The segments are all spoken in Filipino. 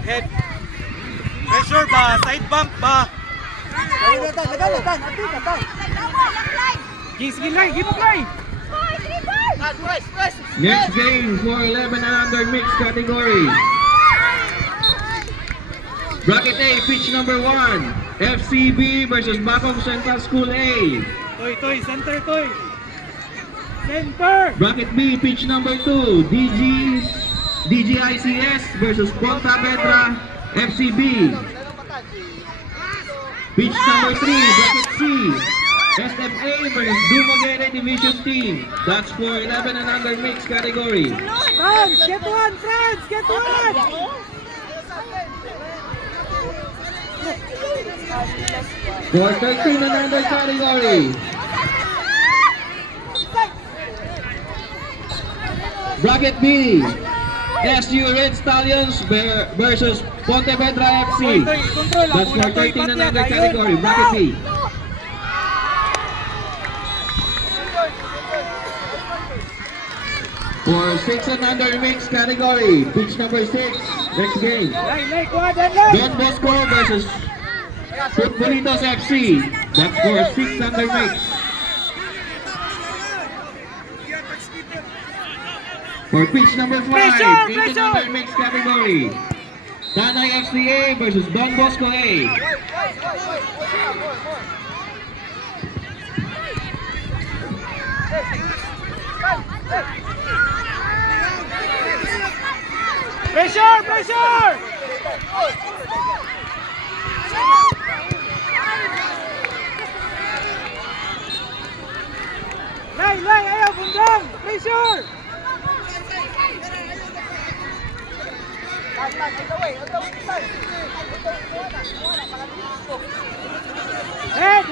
Head. Pressure ba? Side bump ba? Sige, give play. Next game for 11 and under mixed category. Bracket A, pitch number 1. FCB versus Bacong Central School A. Toy, center, Toy. Center. Bracket B, pitch number 2. DGICS versus Ponta Vedra FCB. Pitch number 3, bracket C. SFA versus Dumaguete Division Team. That's for 11 and under mixed category. France, get one. For 13 and under category. Bracket B. SU Red Stallions versus Pontevedra FC. That's for 13 and under category. Bracket B. For 6 and under mixed category, pitch number 6, next game. Don Bosco versus Futbolitos FC. That's for 6 under mixed. For pitch number 5, 8 and under mixed category. Tanay FCA versus Don Bosco A. Pressure! Lay, ayaw, bundang! Pressure! Head!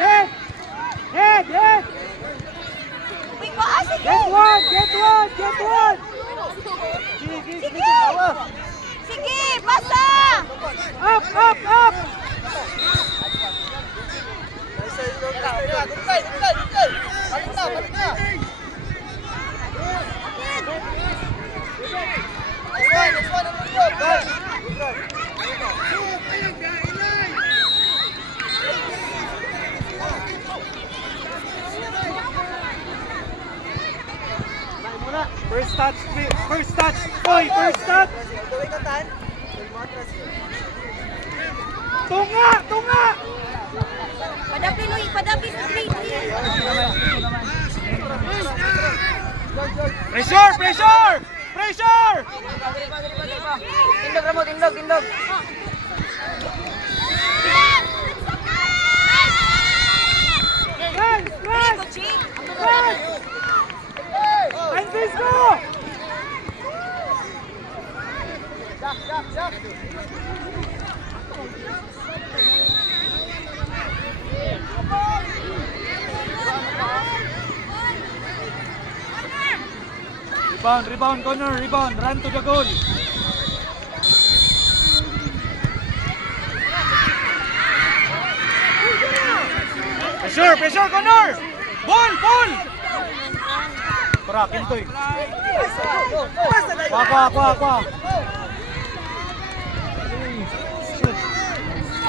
Get one! Sige, pasa! Up! Balik na! Next one, First touch! Boy, first touch! Tunga! Padapi, Pressure! Tindog. Francisco! Rebound, corner, run to the goal. Pressure, corner! Ball! Parakin to eh. Kwa.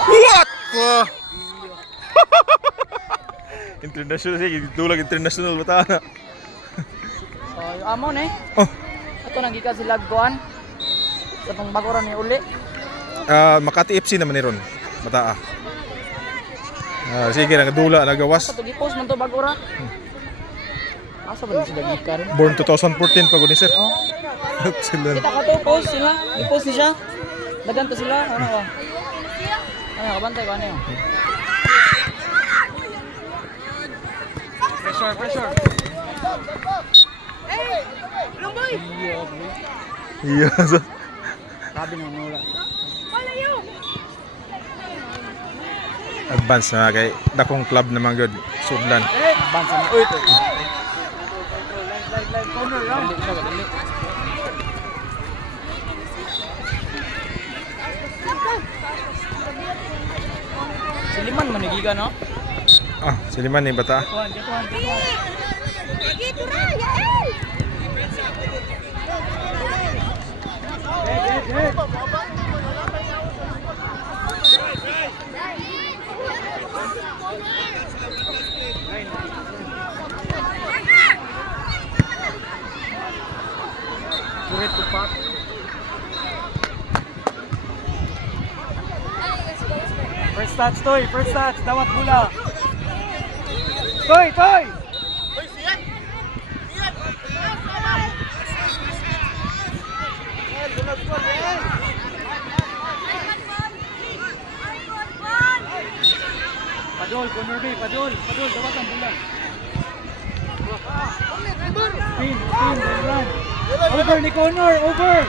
What? International sih, tulang international bata na. Amon eh. Oh. Ito nagika sila kuan. Sa tong bakuran ni uli. Makati FC naman ni ron. Bata. Sige nagadula nagawas. Ito gi-post man to bagura. Asa ba sila gikan? Born 2014 pa gud ni sir. Oh. Sila. Kita ka to post sila. I-post ni siya. Dagan to sila. Ano ba? Ano kabantay ko ano yun? Pressure. Iya. Sabi na nula. Advance na kay dakong club naman good. Sudlan. Bansa na. Uy, ito. Corner, run. Siliman manigiga no? Siliman ni bata. Get one. Sige, tura, Yael! Red to pop. First touch, Toy. First touch. Dawat bola. Toy, Toy. Padol, corner B. Padol, dawat ang bola. Spin, run. Over ni corner, over.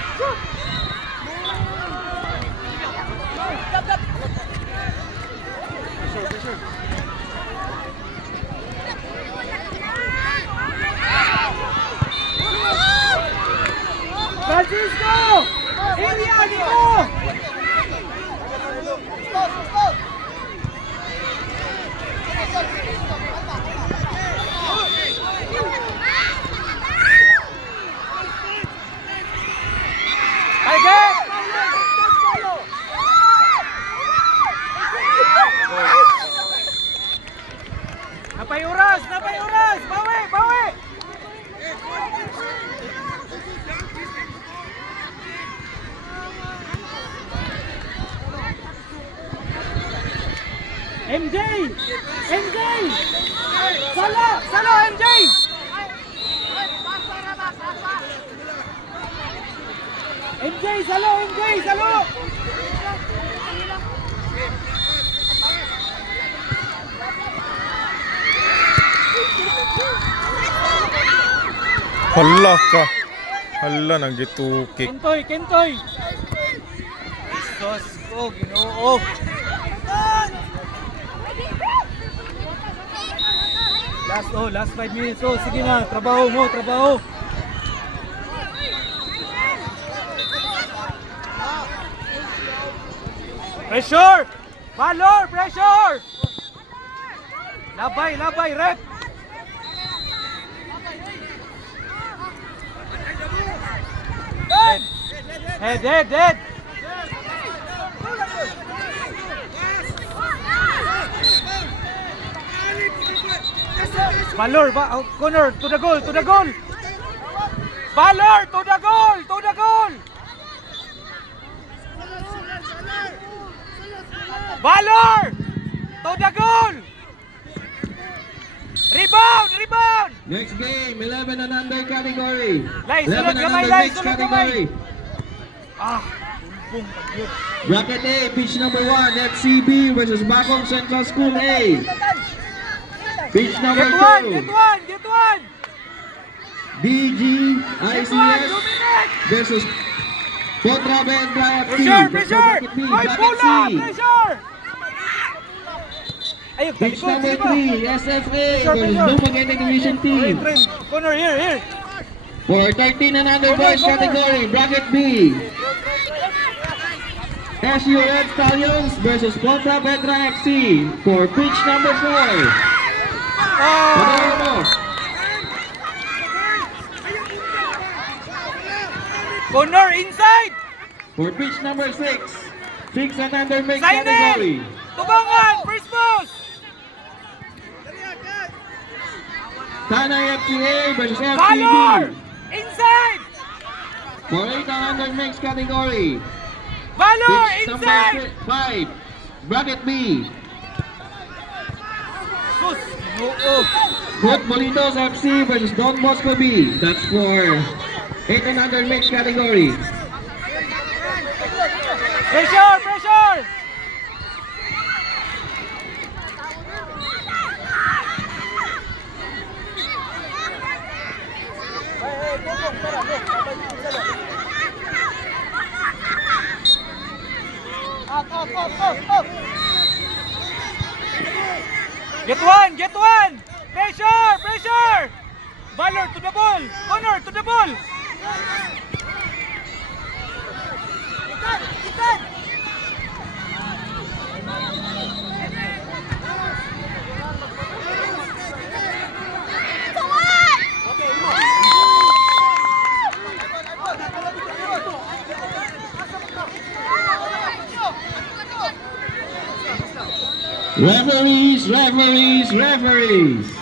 Pressure. Francisco! Area mo! Target! Napay oras! Bawi! MJ! Salo, MJ! MJ, salo! Hala ka. Hala, nag-2 kick. Kentoy! Sos ko, Ginoo! Last 5 minutes. Sige na, trabaho mo. Pressure! Valor, pressure! Labay, rep! Head! Valor, corner, to the goal! Valor, to the goal! Valor, to the goal! Rebound! Next game, 11 and under category. Lay, 11 sulod and gamay, under Lay, mixed sulod category. Bracket A, pitch number 1, FCB versus Bacong Central School A. Pitch number Get 2, one! DGICS versus Contra Vendra FC. Pressure! Ay, bola! Pressure! Ayun, Pitch talikod, number sige ba? 3, SFA versus Dumaguete Division Team. Corner, here! For 13 and under boys category, Bracket B. SU Red Stallions versus Contra Vendra FC for pitch number 4. Corner, inside! For pitch number 6 and under mixed Sign category. in! Tubangan! First post! Tanay FCA versus Valor! FCB. Inside! For 8 and under mixed category. Valor! Pitch Inside! number 5. Bracket B. Sus! Oo! Futbolitos FC versus Don Bosco B. That's for 8 and under mixed category. Pressure! Up! Get one! Pressure! Valor to the ball! Connor to the ball! Referees.